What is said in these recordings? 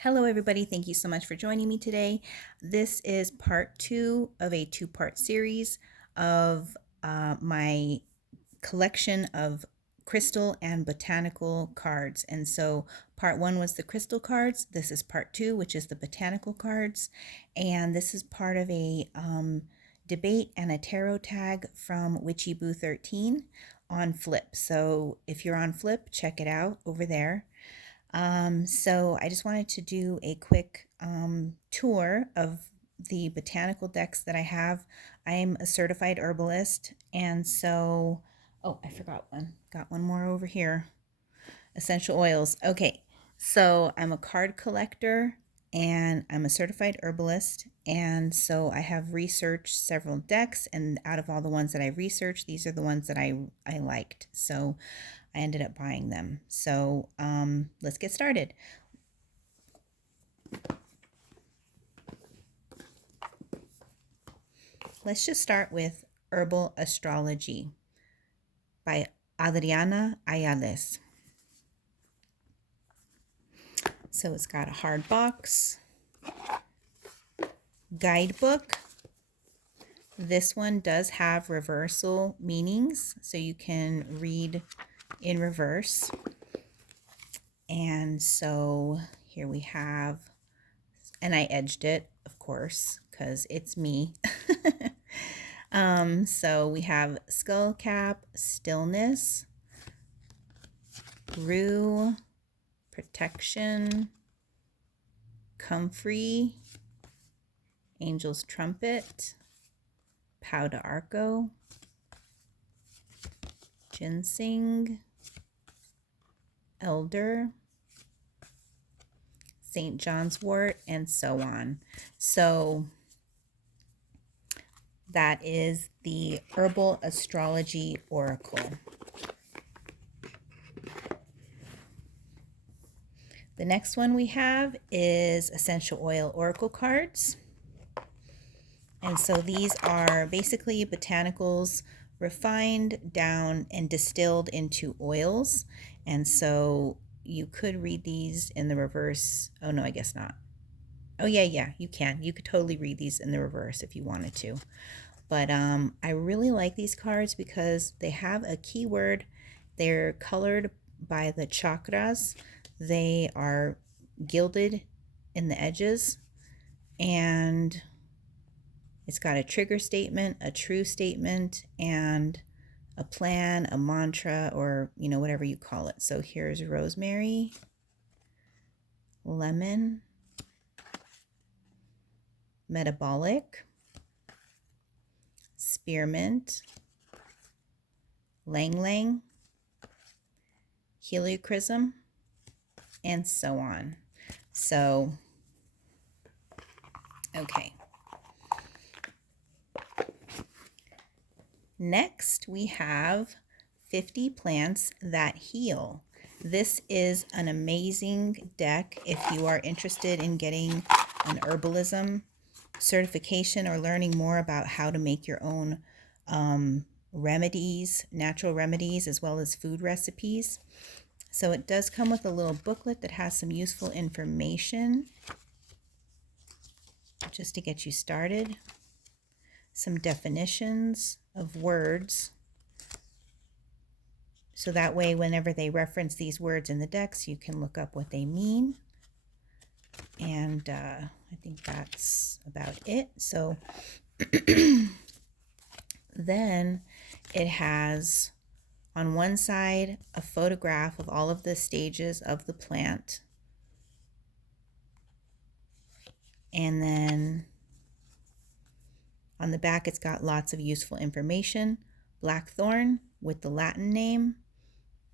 Hello, everybody. Thank you so much for joining me today. This is part two of a two-part series of my collection of crystal and botanical cards. And so part one was the crystal cards. This is part two, which is the botanical cards. And this is part of a debate and a tarot tag from Witchy Boo 13 on Flip. So if you're on Flip, check it out over there. So I just wanted to do a quick tour of the botanical decks that I have. I am a certified herbalist, and so, oh, I forgot one. Got one more over here. Essential oils. Okay, so I'm a card collector and I'm a certified herbalist, and so I have researched several decks, and out of all the ones that I researched, these are the ones that I liked. So I ended up buying them. So let's get started. Let's just start with Herbal Astrology by Adriana Ayales. So it's got a hard box, guidebook. This one does have reversal meanings, so you can read in reverse. And so here we have, and I edged it, of course, because it's me. So we have skull cap, stillness, rue, protection, comfrey, angel's trumpet, pau de arco, ginseng, elder, St. John's wort, and so on. So that is the Herbal Astrology Oracle. The next one we have is Essential Oil Oracle cards. And so these are basically botanicals refined down and distilled into oils. And so you could read these in the reverse. Oh, no, I guess not. Oh, yeah, you can. You could totally read these in the reverse if you wanted to. But I really like these cards because they have a keyword. They're colored by the chakras. They are gilded in the edges. And it's got a trigger statement, a true statement, and a plan, a mantra, or, whatever you call it. So here's rosemary, lemon, metabolic, spearmint, lang lang, heliochrysum, and so on. So, okay. Next, we have 50 plants that heal. This is an amazing deck if you are interested in getting an herbalism certification or learning more about how to make your own remedies, natural remedies, as well as food recipes. So it does come with a little booklet that has some useful information just to get you started. Some definitions of words. So that way, whenever they reference these words in the decks, you can look up what they mean. And I think that's about it. So then it has on one side a photograph of all of the stages of the plant. And then on the back, it's got lots of useful information. Blackthorn with the Latin name,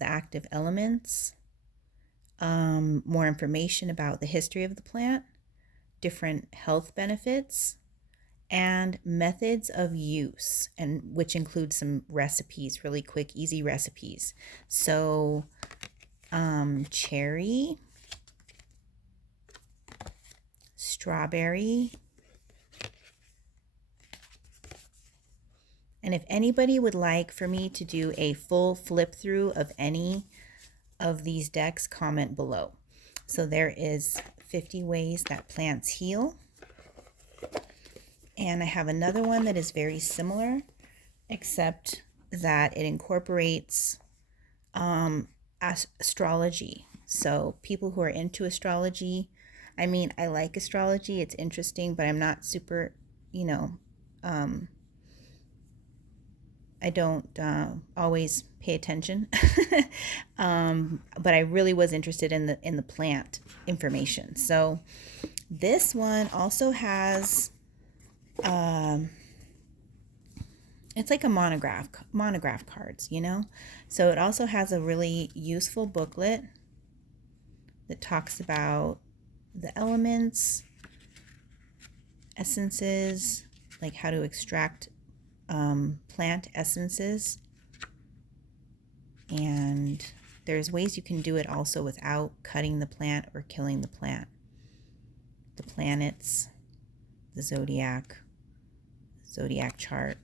the active elements, more information about the history of the plant, different health benefits, and methods of use, and which include some recipes, really quick, easy recipes. So cherry, strawberry. And if anybody would like for me to do a full flip through of any of these decks, comment below. So there is 50 ways that plants heal. And I have another one that is very similar, except that it incorporates astrology. So people who are into astrology, I mean, I like astrology, it's interesting, but I'm not super, I don't always pay attention. But I really was interested in the plant information. So this one also has it's like a monograph cards, So it also has a really useful booklet that talks about the elements, essences, like how to extract plant essences. And there's ways you can do it also without cutting the plant or killing the plant. The planets, the zodiac chart,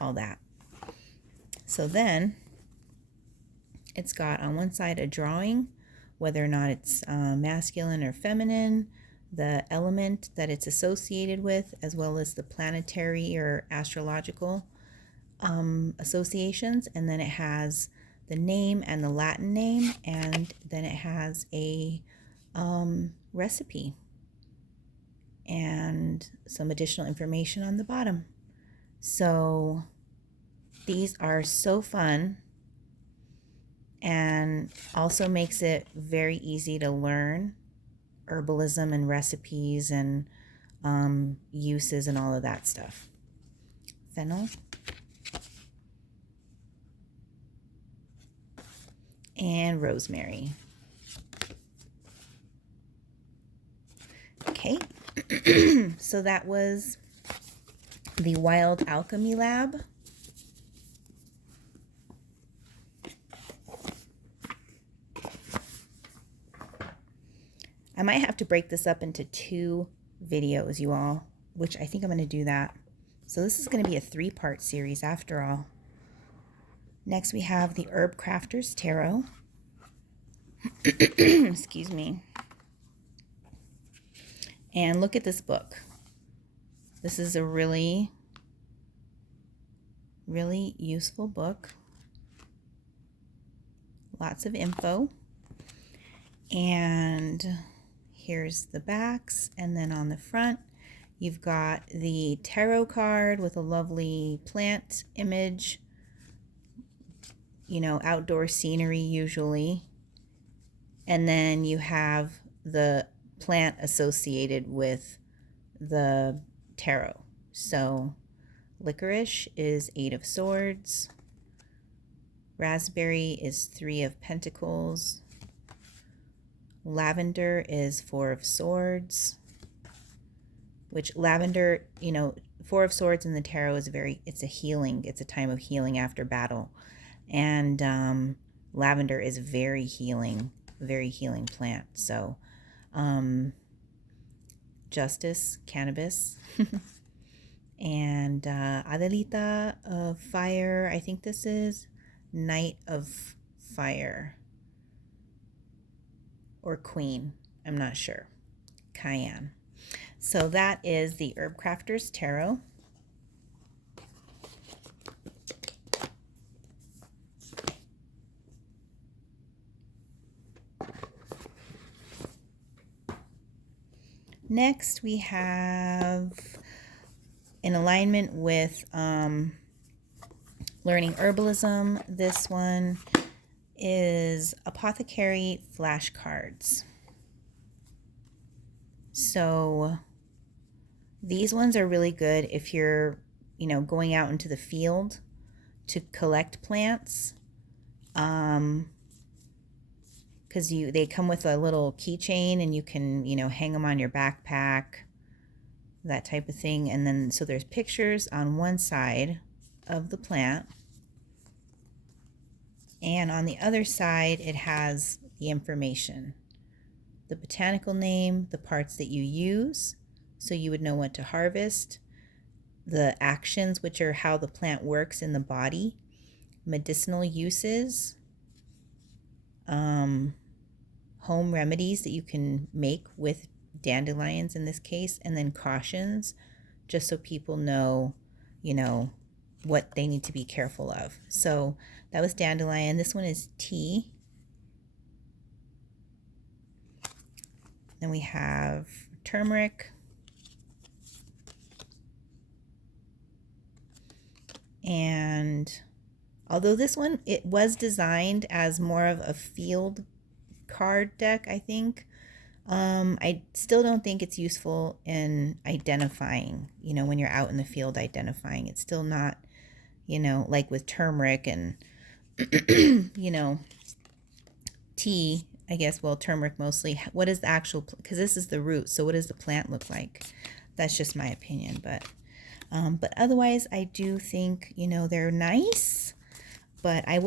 all that. So then it's got on one side a drawing, whether or not it's masculine or feminine, the element that it's associated with, as well as the planetary or astrological associations. And then it has the name and the Latin name, and then it has a recipe and some additional information on the bottom. So these are so fun, and also makes it very easy to learn herbalism and recipes and uses and all of that stuff. Fennel and rosemary. Okay, so that was the Wild Alchemy Lab. I might have to break this up into 2 videos, you all, which I think I'm going to do that. So this is going to be a 3-part series after all. Next we have the Herb Crafter's Tarot. Excuse me. And look at this book. This is a really, really useful book. Lots of info. And here's the backs, and then on the front you've got the tarot card with a lovely plant image, outdoor scenery usually, and then you have the plant associated with the tarot. So licorice is 8 of Swords, raspberry is 3 of Pentacles, lavender is 4 of Swords, which lavender, 4 of Swords in the tarot is it's a time of healing after battle. And lavender is very healing plant. So Justice, cannabis, and Adelita of Fire, I think this is Knight of Fire. Or Queen, I'm not sure. Cayenne. So that is the Herb Crafter's Tarot. Next we have, in alignment with learning herbalism, this one is Apothecary flashcards. So these ones are really good if you're, going out into the field to collect plants. Because they come with a little keychain, and you can, hang them on your backpack, that type of thing. And then, so there's pictures on one side of the plant, and on the other side it has the information, the botanical name, the parts that you use, so you would know what to harvest, the actions, which are how the plant works in the body, medicinal uses, home remedies that you can make with dandelions in this case, and then cautions, just so people know, you know, what they need to be careful of. So that was dandelion. This one is tea. Then we have turmeric. And although this one, it was designed as more of a field card deck, I think, I still don't think it's useful in identifying, you know, when you're out in the field identifying. It's still not, you know, like with turmeric and, you know, tea, I guess, well, turmeric mostly. What is the actual, because this is the root, so what does the plant look like? That's just my opinion, but otherwise, I do think, you know, they're nice, but I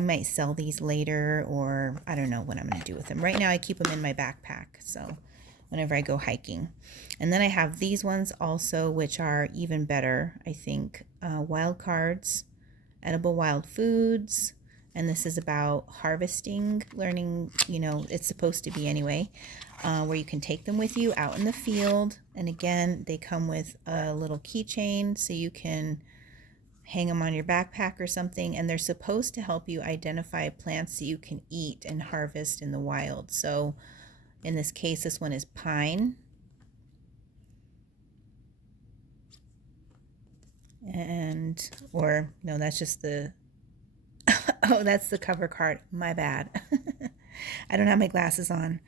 might sell these later, or I don't know what I'm going to do with them. Right now, I keep them in my backpack, so whenever I go hiking. And then I have these ones also, which are even better, I think. Wild cards, edible wild foods, and this is about harvesting, learning, you know, it's supposed to be anyway, where you can take them with you out in the field. And again, they come with a little keychain, so you can hang them on your backpack or something, and they're supposed to help you identify plants that you can eat and harvest in the wild. So in this case, this one is pine. And, or no, that's just the, oh, that's the cover card. My bad. I don't have my glasses on.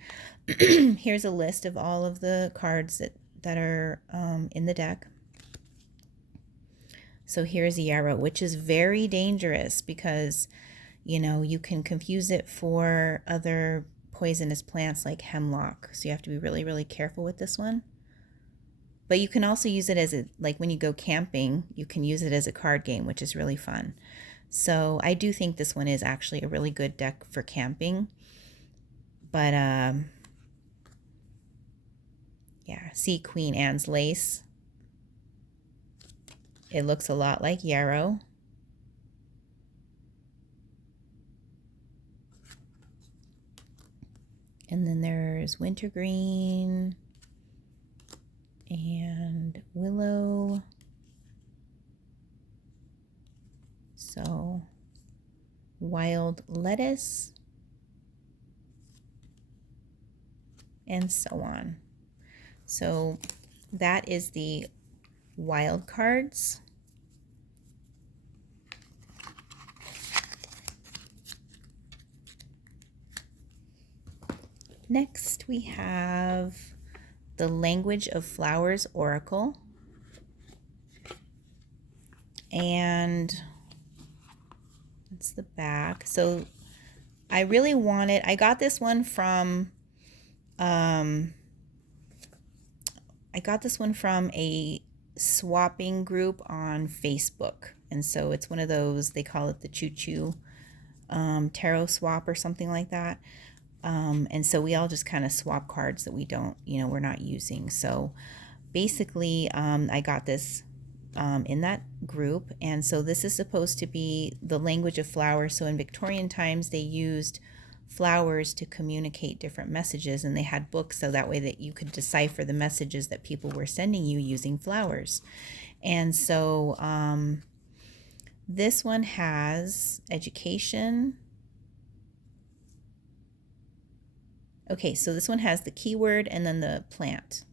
Here's a list of all of the cards that are in the deck. So here's yarrow, which is very dangerous because, you know, you can confuse it for other poisonous plants like hemlock. So you have to be really, really careful with this one. But you can also use it as like when you go camping, you can use it as a card game, which is really fun. So I do think this one is actually a really good deck for camping. But yeah, see Queen Anne's lace. It looks a lot like yarrow. And then there's wintergreen and willow. So wild lettuce and so on. So that is the wild cards. Next we have the Language of Flowers Oracle. And that's the back. So I really wanted, I got this one from a swapping group on Facebook. And so it's one of those, they call it the Choo Choo tarot swap or something like that. And so we all just kind of swap cards that we don't, you know, we're not using. So basically, I got this in that group. And so this is supposed to be the language of flowers. So in Victorian times, they used flowers to communicate different messages, and they had books so that way that you could decipher the messages that people were sending you using flowers. And so this one has education. Okay, so this one has the keyword and then the plant.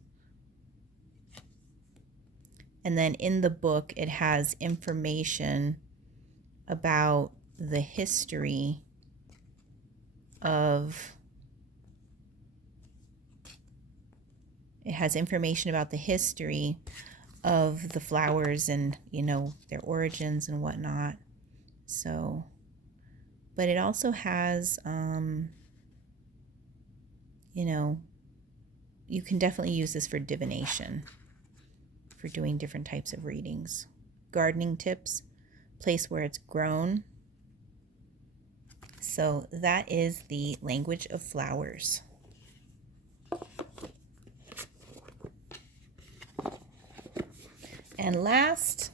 And then in the book, it has information about the history of, it has information about the history of the flowers and, you know, their origins and whatnot. So, but it also has, you know, you can definitely use this for divination, for doing different types of readings. Gardening tips, place where it's grown. So that is the Language of Flowers. And last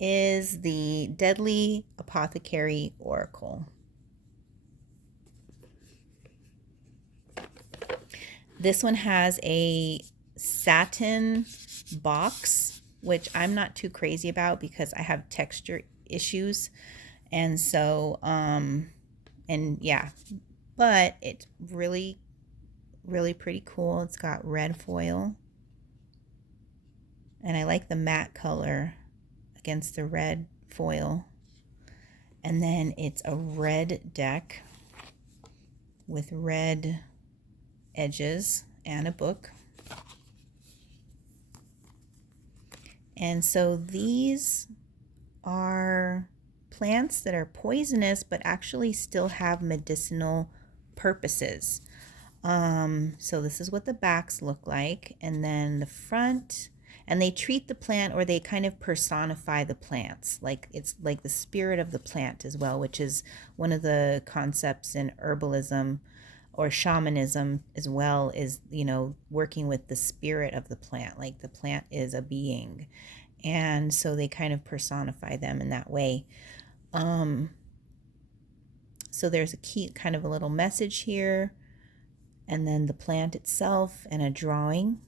is the Deadly Apothecary Oracle. This one has a satin box, which I'm not too crazy about because I have texture issues. And so, and yeah, but it's really, really pretty cool. It's got red foil. And I like the matte color against the red foil. And then it's a red deck with red edges and a book. And so these are plants that are poisonous but actually still have medicinal purposes. So this is what the backs look like, and then the front, and they treat the plant, or they kind of personify the plants, like it's like the spirit of the plant as well, which is one of the concepts in herbalism or shamanism as well, is, you know, working with the spirit of the plant, like the plant is a being, and so they kind of personify them in that way. So there's a key, kind of a little message here, and then the plant itself and a drawing.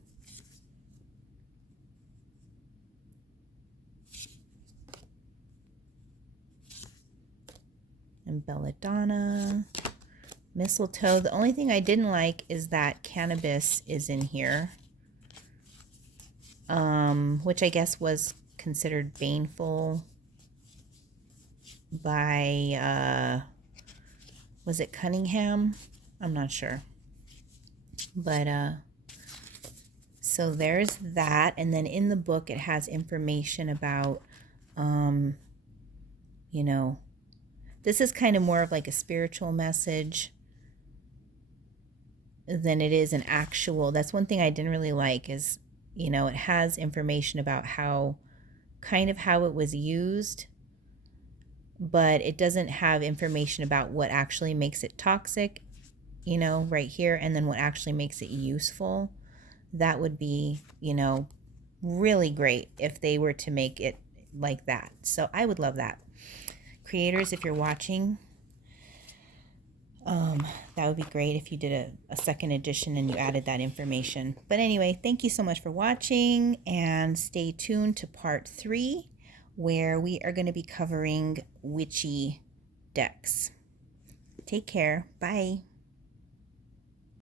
And belladonna, mistletoe. The only thing I didn't like is that cannabis is in here, which I guess was considered baneful by, was it Cunningham? I'm not sure. But, so there's that. And then in the book, it has information about, you know, this is kind of more of like a spiritual message than it is an actual. That's one thing I didn't really like is, you know, it has information about how, kind of how it was used, but it doesn't have information about what actually makes it toxic, you know, right here, and then what actually makes it useful. That would be, you know, really great if they were to make it like that. So I would love that. Creators, if you're watching, that would be great if you did a second edition and you added that information. But anyway, thank you so much for watching, and stay tuned to part 3, where we are going to be covering witchy decks. Take care. Bye.